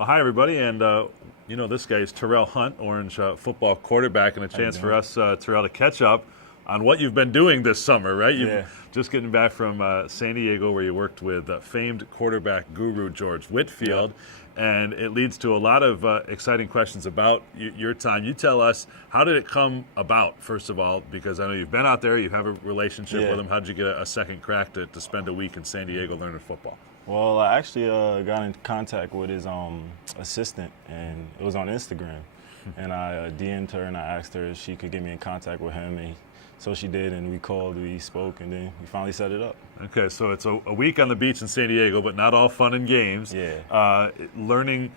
Well, hi, everybody, and this guy is Terrel Hunt, Orange football quarterback, and a chance for us, Terrell, to catch up on what you've been doing this summer, right? You're just getting back from San Diego, where you worked with famed quarterback guru George Whitfield, and it leads to a lot of exciting questions about your time. You tell us, how did it come about, first of all, because I know you've been out there, you have a relationship with him. How did you get a second crack to spend a week in San Diego learning football? Well, I actually got in contact with his assistant, and it was on Instagram. And I DM'd her and I asked her if she could get me in contact with him. And so she did, and we called, we spoke, and then we finally set it up. Okay, so it's a week on the beach in San Diego, but not all fun and games. Learning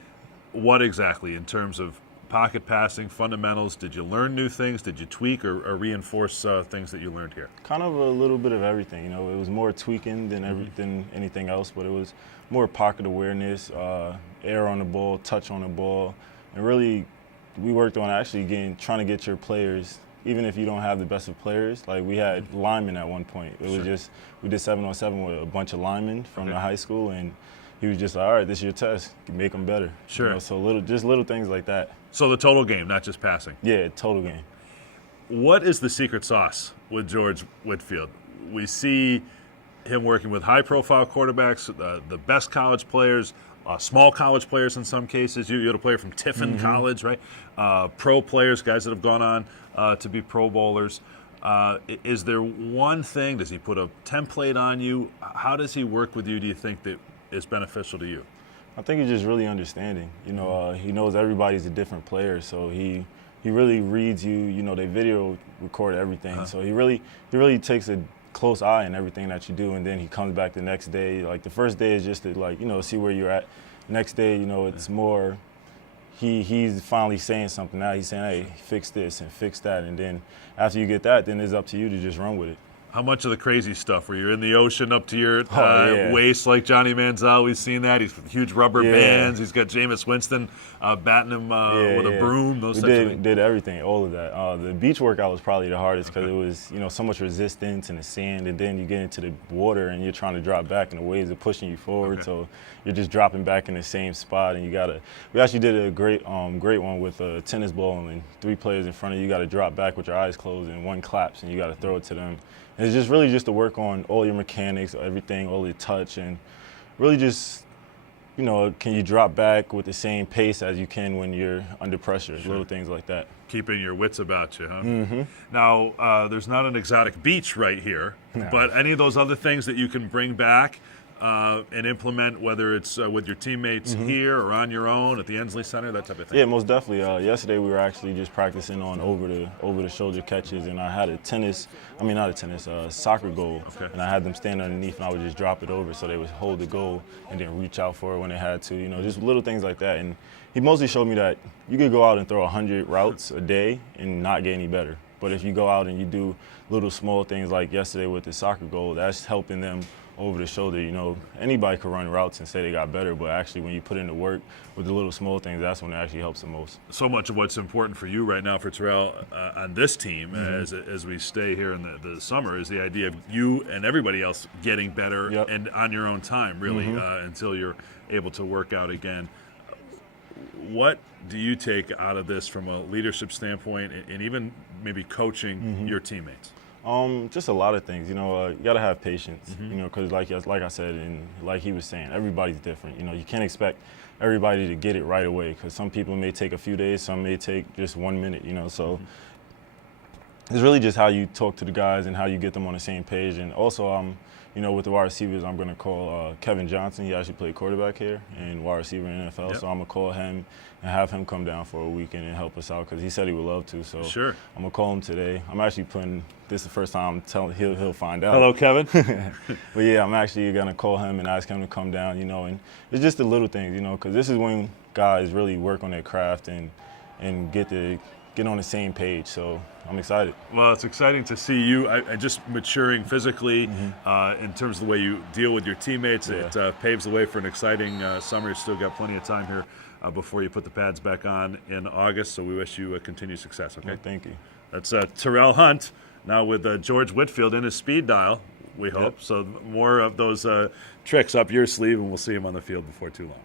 what exactly in terms of pocket passing, fundamentals? Did you learn new things? Did you tweak or reinforce things that you learned here? Kind of a little bit of everything. It was more tweaking than anything else, but it was more pocket awareness, air on the ball, touch on the ball, and really we worked on actually trying to get your players, even if you don't have the best of players. Like we had linemen at one point. It was just, we did 7-on-7 with a bunch of linemen from the high school, and he was just like, all right, this is your test. Make them better. Sure. So little things like that. So the total game, not just passing. Yeah, total game. What is the secret sauce with George Whitfield? We see him working with high-profile quarterbacks, the best college players, small college players in some cases. You had a player from Tiffin College, right? Pro players, guys that have gone on to be Pro Bowlers. Is there one thing? Does he put a template on you? How does he work with you, do you think, that is beneficial to you? I think he's just really understanding. He knows everybody's a different player, so he really reads you. They video record everything, so he really takes a close eye on everything that you do, and then he comes back the next day. Like the first day is just to see where you're at. Next day, it's more he's finally saying something. Now he's saying, hey, fix this and fix that, and then after you get that, then it's up to you to just run with it. How much of the crazy stuff where you're in the ocean up to your waist like Johnny Manziel? We've seen that. He's with huge rubber bands. He's got Jameis Winston batting him with a broom. Those types of things. Did everything, all of that. The beach workout was probably the hardest because it was so much resistance in the sand, and then you get into the water and you're trying to drop back, and the waves are pushing you forward. So you're just dropping back in the same spot, and we actually did a great one with a tennis ball, and 3 players in front of you. You got to drop back with your eyes closed, and one claps, and you got to throw it to them. And it's just really just to work on all your mechanics, everything, all your touch, and really just, can you drop back with the same pace as you can when you're under pressure, little things like that. Keeping your wits about you, huh? Now, there's not an exotic beach right here, but any of those other things that you can bring back and implement, whether it's with your teammates here or on your own at the Ensley Center, that type of thing? Yeah, most definitely. Yesterday we were actually just practicing on over the shoulder catches, and I had a soccer goal, and I had them stand underneath, and I would just drop it over so they would hold the goal and then reach out for it when they had to. Just little things like that. And he mostly showed me that you could go out and throw 100 routes a day and not get any better. But if you go out and you do little small things like yesterday with the soccer goal, that's helping them over the shoulder. Anybody could run routes and say they got better, but actually when you put in the work with the little small things, that's when it actually helps the most. So much of what's important for you right now, for Terrell, on this team, as we stay here in the summer, is the idea of you and everybody else getting better and on your own time, really, until you're able to work out again. What do you take out of this from a leadership standpoint, and even maybe coaching your teammates? Just a lot of things. You got to have patience. Because like I said, and like he was saying, everybody's different. You can't expect everybody to get it right away, because some people may take a few days, some may take just 1 minute. So it's really just how you talk to the guys and how you get them on the same page. And also, with the wide receivers, I'm going to call Kevin Johnson. He actually played quarterback here and wide receiver in the NFL. So I'm going to call him and have him come down for a weekend and help us out, because he said he would love to. So I'm going to call him today. I'm actually this is the first time I'm telling he'll find out. Hello, Kevin. But yeah, I'm actually going to call him and ask him to come down, and it's just the little things, because this is when guys really work on their craft and get on the same page. So I'm excited. Well, it's exciting to see you just maturing physically in terms of the way you deal with your teammates. It paves the way for an exciting summer. You've still got plenty of time here before you put the pads back on in August. So we wish you continued success, okay? Well, thank you. That's Terrel Hunt, now with George Whitfield in his speed dial, we hope. So more of those tricks up your sleeve, and we'll see him on the field before too long.